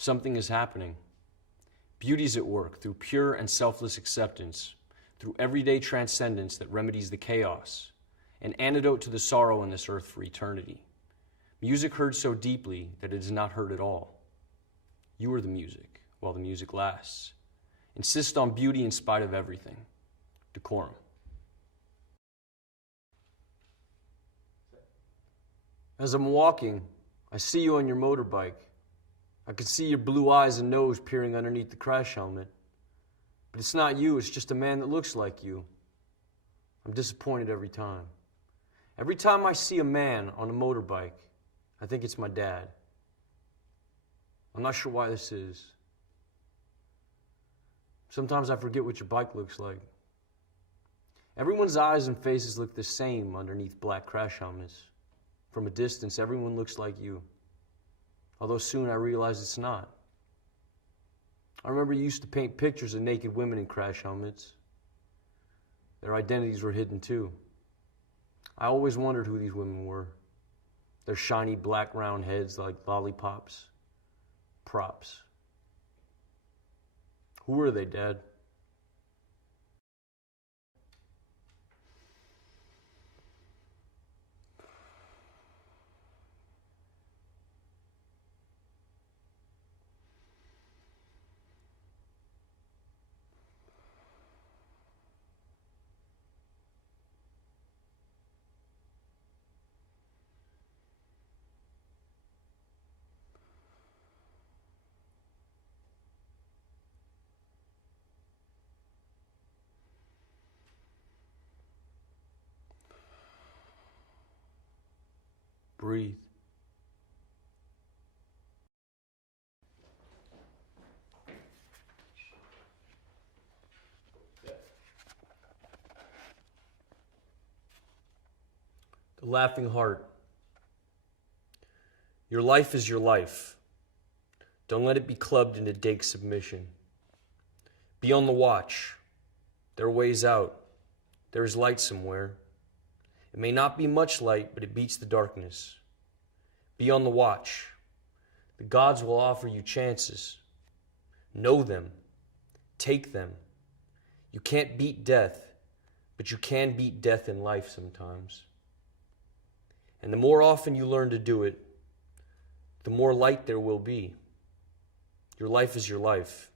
Something is happening. Beauty's at work through pure and selfless acceptance, through everyday transcendence that remedies the chaos, an antidote to the sorrow on this earth for eternity. Music heard so deeply that it is not heard at all. You are the music, while the music lasts. Insist on beauty in spite of everything. Decorum. As I'm walking, I see you on your motorbike. I can see your blue eyes and nose peering underneath the crash helmet. But it's not you, it's just a man that looks like you. I'm disappointed every time. Every time I see a man on a motorbike, I think it's my dad. I'm not sure why this is. Sometimes I forget what your bike looks like. Everyone's eyes and faces look the same underneath black crash helmets. From a distance, everyone looks like you. Although soon I realized it's not. I remember you used to paint pictures of naked women in crash helmets. Their identities were hidden too. I always wondered who these women were. Their shiny black round heads like lollipops. Props. Who were they, Dad? Breathe. The Laughing Heart. Your life is your life. Don't let it be clubbed into dake submission. Be on the watch. There are ways out. There is light somewhere. It may not be much light, but it beats the darkness. Be on the watch. The gods will offer you chances. Know them. Take them. You can't beat death, but you can beat death in life sometimes. And the more often you learn to do it, the more light there will be. Your life is your life.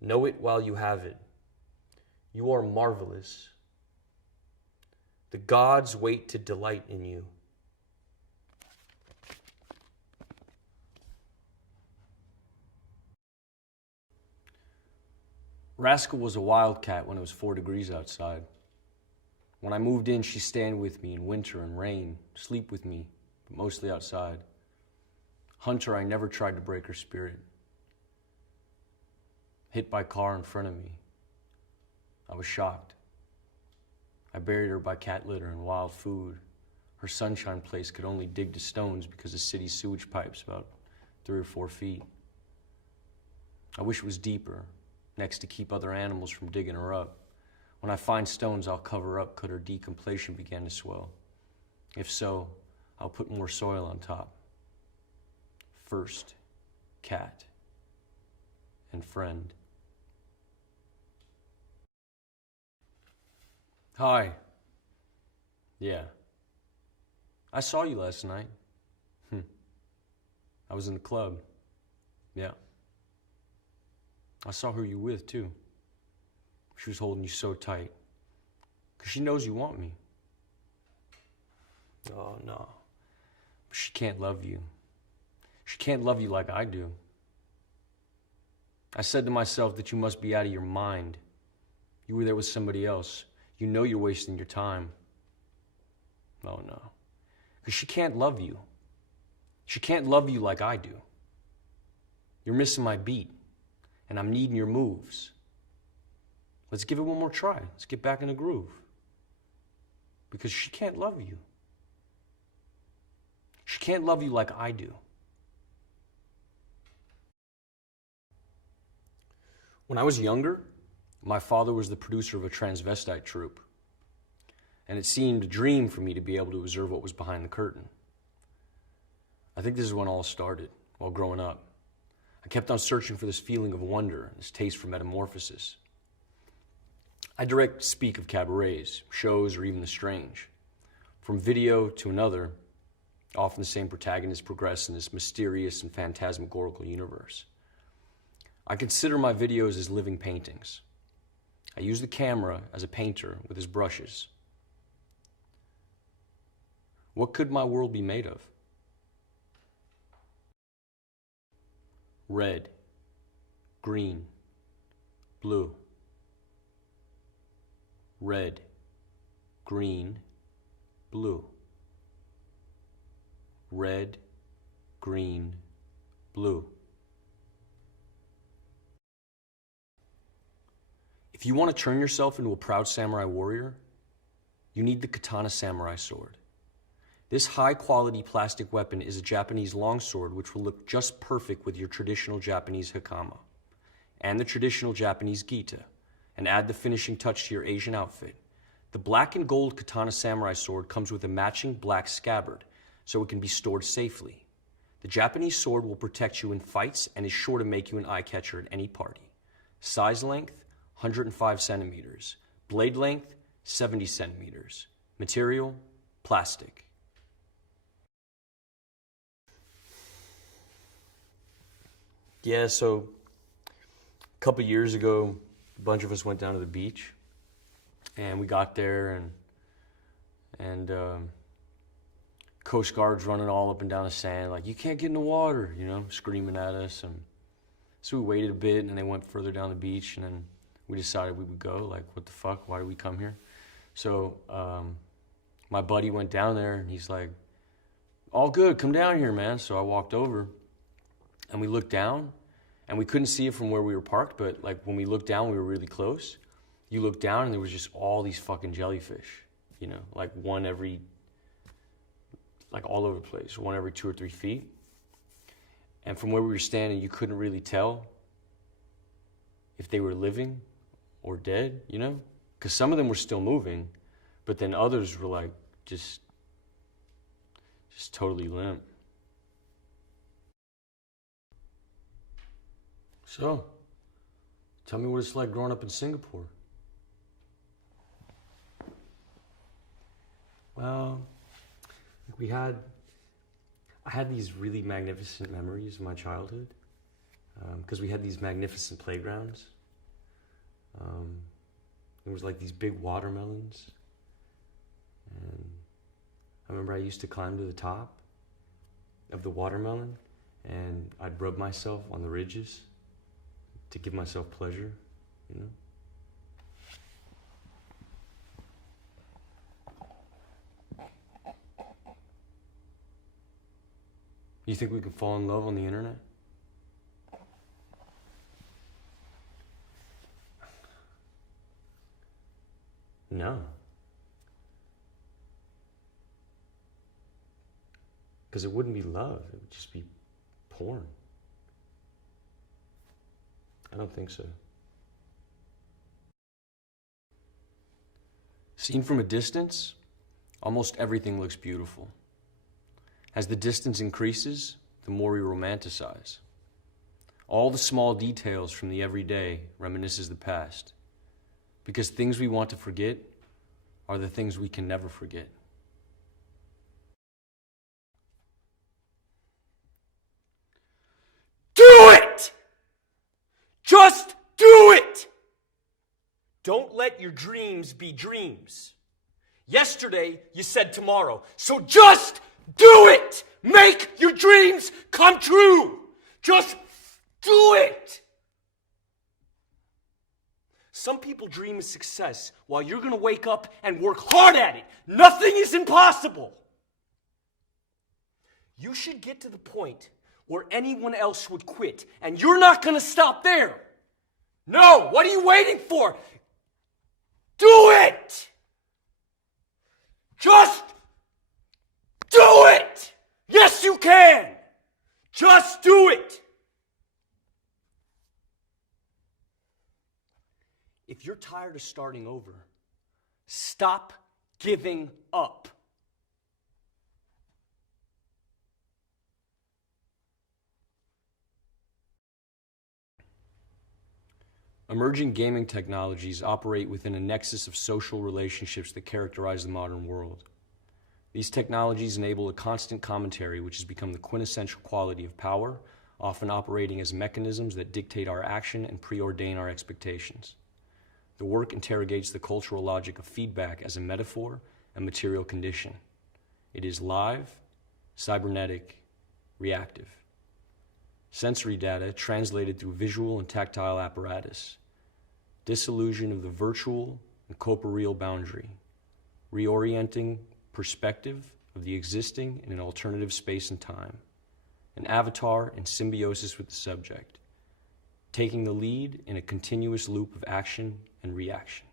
Know it while you have it. You are marvelous. The gods wait to delight in you. Rascal was a wildcat when it was 4 degrees outside. When I moved in, she'd stand with me in winter and rain, sleep with me, but mostly outside. Hunter, I never tried to break her spirit. Hit by car in front of me. I was shocked. I buried her by cat litter and wild food. Her sunshine place could only dig to stones because the city's sewage pipe's about 3 or 4 feet. I wish it was deeper, next to keep other animals from digging her up. When I find stones, I'll cover up could her decompletion begin to swell. If so, I'll put more soil on top. First, cat and friend. Hi. Yeah. I saw you last night. I was in the club. Yeah. I saw who you were with, too. She was holding you so tight. 'Cause she knows you want me. Oh, no. But she can't love you. She can't love you like I do. I said to myself that you must be out of your mind. You were there with somebody else. You know you're wasting your time. Oh, no. Because she can't love you. She can't love you like I do. You're missing my beat, and I'm needing your moves. Let's give it one more try. Let's get back in the groove. Because she can't love you. She can't love you like I do. When I was younger, my father was the producer of a transvestite troupe, and it seemed a dream for me to be able to observe what was behind the curtain. I think this is when all started, while growing up. I kept on searching for this feeling of wonder, this taste for metamorphosis. I direct speak of cabarets, shows, or even the strange. From video to another, often the same protagonists progress in this mysterious and phantasmagorical universe. I consider my videos as living paintings. I use the camera as a painter with his brushes. What could my world be made of? Red, green, blue. Red, green, blue. Red, green, blue. If you want to turn yourself into a proud samurai warrior, you need the katana samurai sword. This high-quality plastic weapon is a Japanese longsword which will look just perfect with your traditional Japanese hakama and the traditional Japanese gita, and add the finishing touch to your Asian outfit. The black and gold katana samurai sword comes with a matching black scabbard, so it can be stored safely. The Japanese sword will protect you in fights and is sure to make you an eye-catcher at any party. Size length, 105 centimeters. Blade length, 70 centimeters. Material, plastic. Yeah, so a couple years ago, a bunch of us went down to the beach, and we got there, and Coast Guard's running all up and down the sand, like, you can't get in the water, you know, screaming at us. And so we waited a bit, and they went further down the beach, and then we decided we would go. Like, what the fuck? Why did we come here? So my buddy went down there, and he's like, all good, come down here, man. So I walked over, and we looked down, and we couldn't see it from where we were parked, but like when we looked down, we were really close. You looked down, and there was just all these fucking jellyfish, you know, like one every, like all over the place, one every 2 or 3 feet. And from where we were standing, you couldn't really tell if they were living or dead, you know? Because some of them were still moving, but then others were like just totally limp. So, tell me what it's like growing up in Singapore. Well, I had these really magnificent memories of my childhood, because we had these magnificent playgrounds. There was like these big watermelons, and I remember I used to climb to the top of the watermelon, and I'd rub myself on the ridges to give myself pleasure, you know? You think we can fall in love on the internet? No. Because it wouldn't be love, it would just be porn. I don't think so. Seen from a distance, almost everything looks beautiful. As the distance increases, the more we romanticize. All the small details from the everyday reminisces the past, because things we want to forget are the things we can never forget. Do it! Just do it! Don't let your dreams be dreams. Yesterday, you said tomorrow, so just do it! Make your dreams come true! Just do it! Some people dream of success while you're gonna wake up and work hard at it. Nothing is impossible. You should get to the point where anyone else would quit, and you're not gonna stop there. No, what are you waiting for? Do it! Just do it! Yes, you can! Just do it! If you're tired of starting over, stop giving up. Emerging gaming technologies operate within a nexus of social relationships that characterize the modern world. These technologies enable a constant commentary which has become the quintessential quality of power, often operating as mechanisms that dictate our action and preordain our expectations. The work interrogates the cultural logic of feedback as a metaphor and material condition. It is live, cybernetic, reactive. Sensory data translated through visual and tactile apparatus. Disillusion of the virtual and corporeal boundary. Reorienting perspective of the existing in an alternative space and time. An avatar in symbiosis with the subject. Taking the lead in a continuous loop of action and reaction.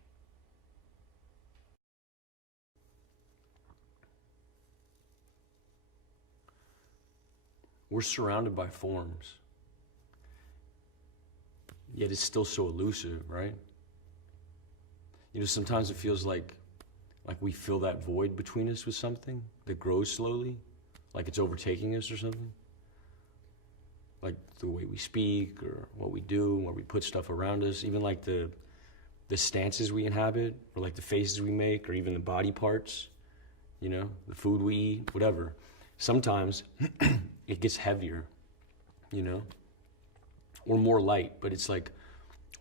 We're surrounded by forms, yet it's still so elusive, right? You know, sometimes it feels like we fill that void between us with something that grows slowly, like it's overtaking us or something. Like the way we speak or what we do, where we put stuff around us, even like the stances we inhabit, or like the faces we make, or even the body parts, you know, the food we eat, whatever. Sometimes it gets heavier, you know, or more light, but it's like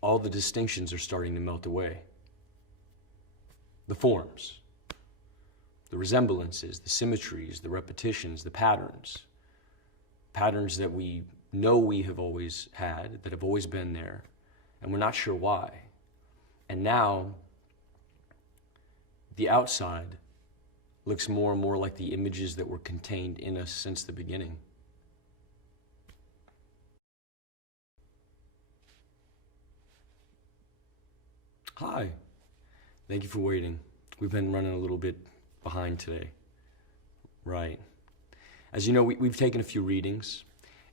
all the distinctions are starting to melt away. The forms, the resemblances, the symmetries, the repetitions, the patterns that we know we have always had, that have always been there, and we're not sure why. And now, the outside looks more and more like the images that were contained in us since the beginning. Hi. Thank you for waiting. We've been running a little bit behind today. Right. As you know, we've taken a few readings,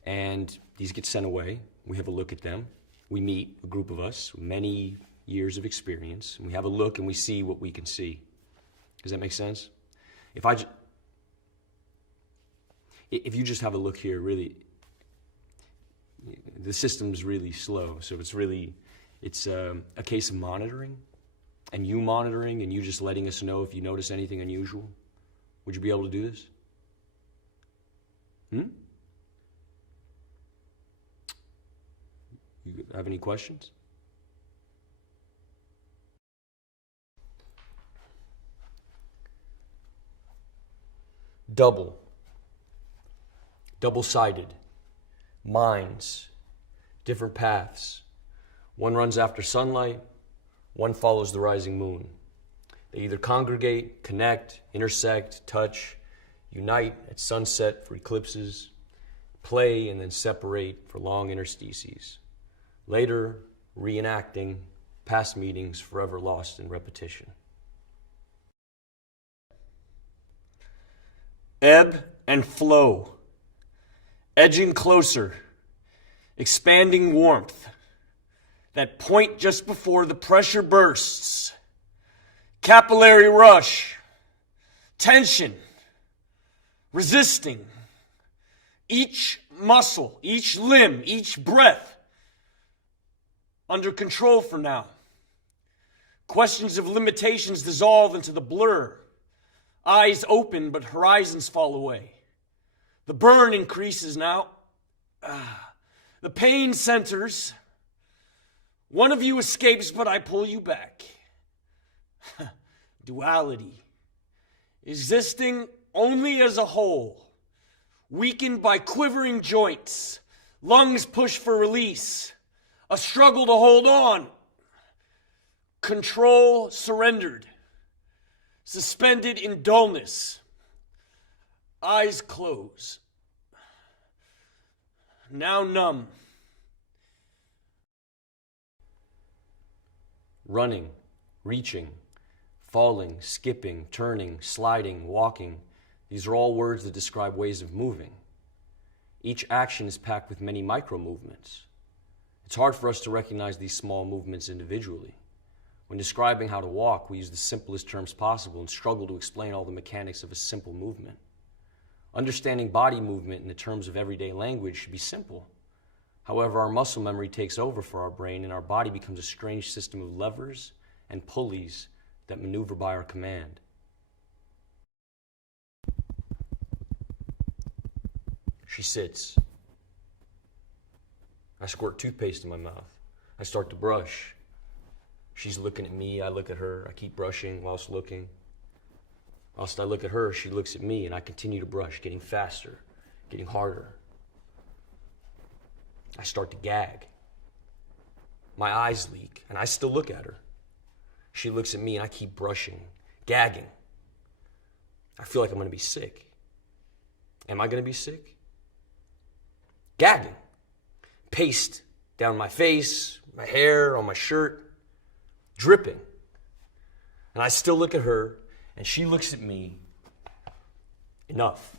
and these get sent away. We have a look at them. We meet, a group of us, many years of experience, and we have a look and we see what we can see. Does that make sense? If you just have a look here, really, the system's really slow, so it's a case of monitoring, and you monitoring, and you just letting us know if you notice anything unusual. Would you be able to do this? You have any questions? Double-sided, minds, different paths. One runs after sunlight, one follows the rising moon. They either congregate, connect, intersect, touch, unite at sunset for eclipses, play and then separate for long interstices. Later, reenacting past meetings forever lost in repetition. Ebb and flow, edging closer, expanding warmth, that point just before the pressure bursts, capillary rush, tension, resisting, each muscle, each limb, each breath, under control for now. Questions of limitations dissolve into the blur. Eyes open, but horizons fall away. The burn increases now. The pain centers. One of you escapes, but I pull you back. Duality. Existing only as a whole. Weakened by quivering joints. Lungs push for release. A struggle to hold on. Control surrendered. Suspended in dullness. Eyes close. Now numb. Running, reaching, falling, skipping, turning, sliding, walking. These are all words that describe ways of moving. Each action is packed with many micro movements. It's hard for us to recognize these small movements individually. When describing how to walk, we use the simplest terms possible and struggle to explain all the mechanics of a simple movement. Understanding body movement in the terms of everyday language should be simple. However, our muscle memory takes over for our brain, and our body becomes a strange system of levers and pulleys that maneuver by our command. She sits. I squirt toothpaste in my mouth. I start to brush. She's looking at me, I look at her. I keep brushing whilst looking. Whilst I look at her, she looks at me, and I continue to brush, getting faster, getting harder. I start to gag. My eyes leak, and I still look at her. She looks at me, and I keep brushing, gagging. I feel like I'm going to be sick. Am I going to be sick? Gagging. Paste down my face, my hair, on my shirt, dripping. And I still look at her, and she looks at me. Enough.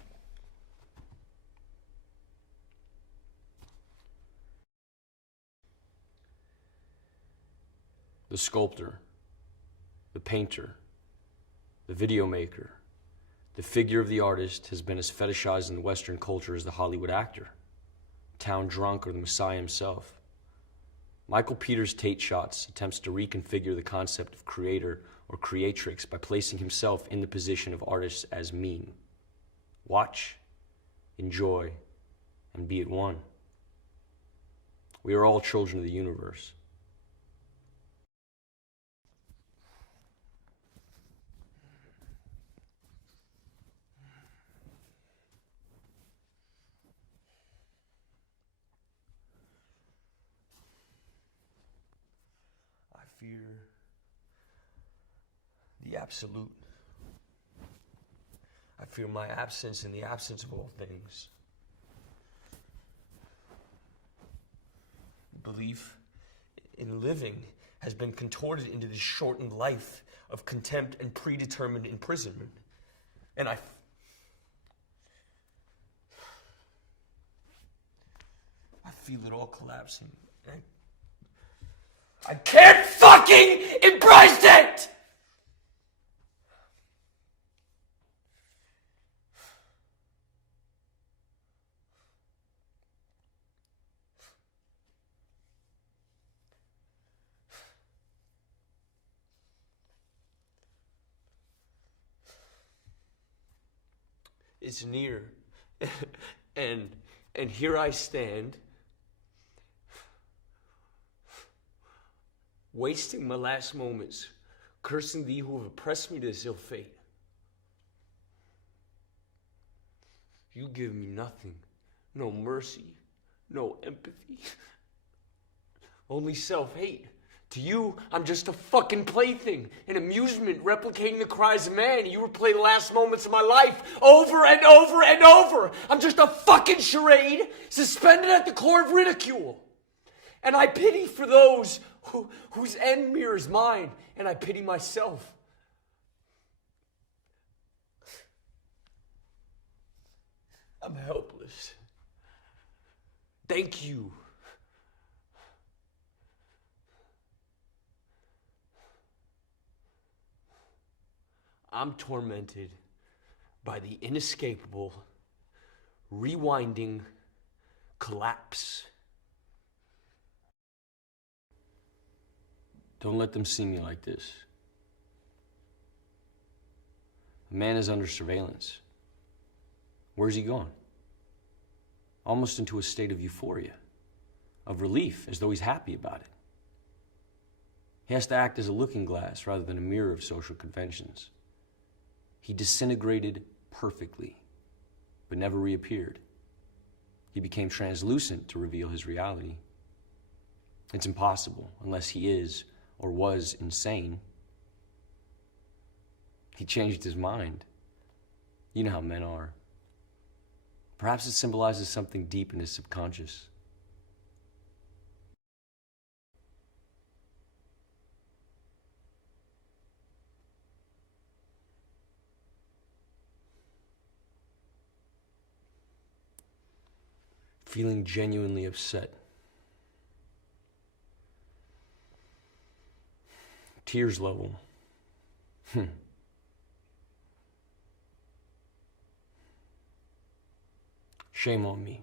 The sculptor, the painter, the video maker, the figure of the artist has been as fetishized in Western culture as the Hollywood actor, town drunk, or the Messiah himself. Michael Peters' Tate Shots attempts to reconfigure the concept of creator or creatrix by placing himself in the position of artist as mean. Watch, enjoy, and be at one. We are all children of the universe. I fear the absolute. I fear my absence in the absence of all things. Belief in living has been contorted into this shortened life of contempt and predetermined imprisonment. And I feel it all collapsing. I can't fucking embrace it! It's near, and here I stand, wasting my last moments, cursing thee who have oppressed me to this ill fate. You give me nothing, no mercy, no empathy, only self-hate. To you, I'm just a fucking plaything, an amusement replicating the cries of man. You replay the last moments of my life over and over and over. I'm just a fucking charade suspended at the core of ridicule. And I pity for those whose end mirrors mine, and I pity myself. I'm helpless. Thank you. I'm tormented by the inescapable, rewinding collapse. Don't let them see me like this. A man is under surveillance. Where's he gone? Almost into a state of euphoria, of relief, as though he's happy about it. He has to act as a looking glass rather than a mirror of social conventions. He disintegrated perfectly, but never reappeared. He became translucent to reveal his reality. It's impossible, unless he is or was insane. He changed his mind. You know how men are. Perhaps it symbolizes something deep in his subconscious. Feeling genuinely upset. Tears level. Shame on me.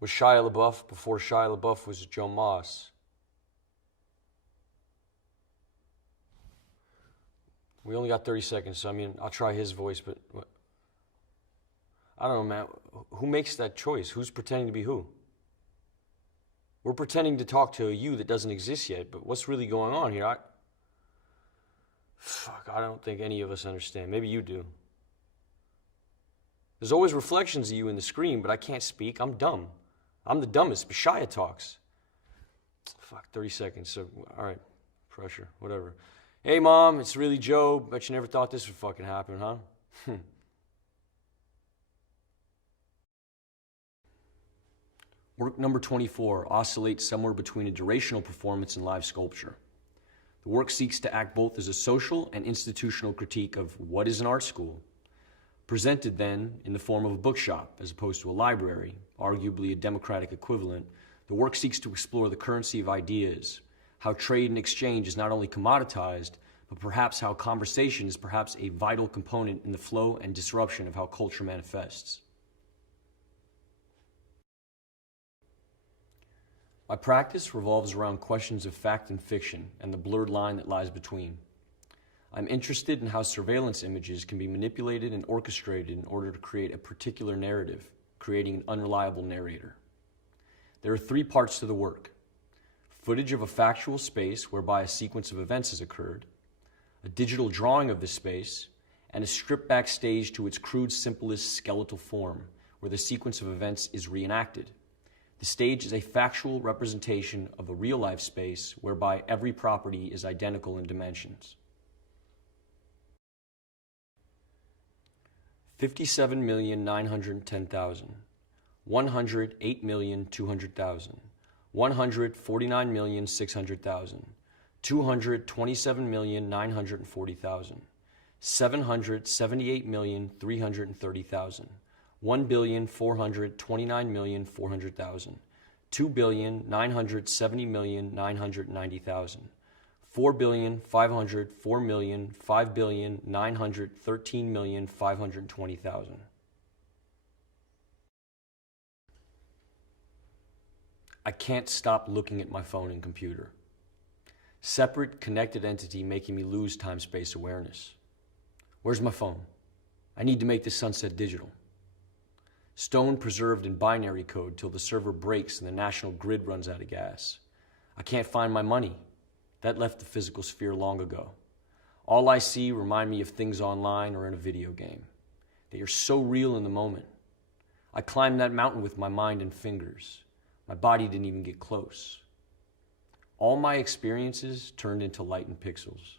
was Shia Labeouf before Shia Labeouf was Joe Moss. We only got 30 seconds, so I mean, I'll try his voice, but I don't know, man. Who makes that choice? Who's pretending to be who? We're pretending to talk to a you that doesn't exist yet, but what's really going on here? I don't think any of us understand. Maybe you do. There's always reflections of you in the screen, but I can't speak. I'm dumb. I'm the dumbest, but Shia talks. 30 seconds, so, all right, pressure, whatever. Hey, Mom, it's really Joe. Bet you never thought this would fucking happen, huh? Work number 24 oscillates somewhere between a durational performance and live sculpture. The work seeks to act both as a social and institutional critique of what is an art school, presented then in the form of a bookshop as opposed to a library, arguably a democratic equivalent. The work seeks to explore the currency of ideas, how trade and exchange is not only commoditized, but perhaps how conversation is perhaps a vital component in the flow and disruption of how culture manifests. My practice revolves around questions of fact and fiction and the blurred line that lies between. I'm interested in how surveillance images can be manipulated and orchestrated in order to create a particular narrative, creating an unreliable narrator. There are 3 parts to the work: footage of a factual space whereby a sequence of events has occurred, a digital drawing of the space, and a stripped back stage to its crude, simplest skeletal form, where the sequence of events is reenacted. The stage is a factual representation of a real-life space whereby every property is identical in dimensions. 57,910,000, 108,200,000, 149,600,000, 227,940,000, 778,330,000, 1,429,400,000, 2,970,990,000, 4,504,5,913,520,000. I can't stop looking at my phone and computer. Separate, connected entity making me lose time-space awareness. Where's my phone? I need to make this sunset digital. Stone preserved in binary code till the server breaks and the national grid runs out of gas. I can't find my money. That left the physical sphere long ago. All I see remind me of things online or in a video game. They are so real in the moment. I climbed that mountain with my mind and fingers. My body didn't even get close. All my experiences turned into light and pixels.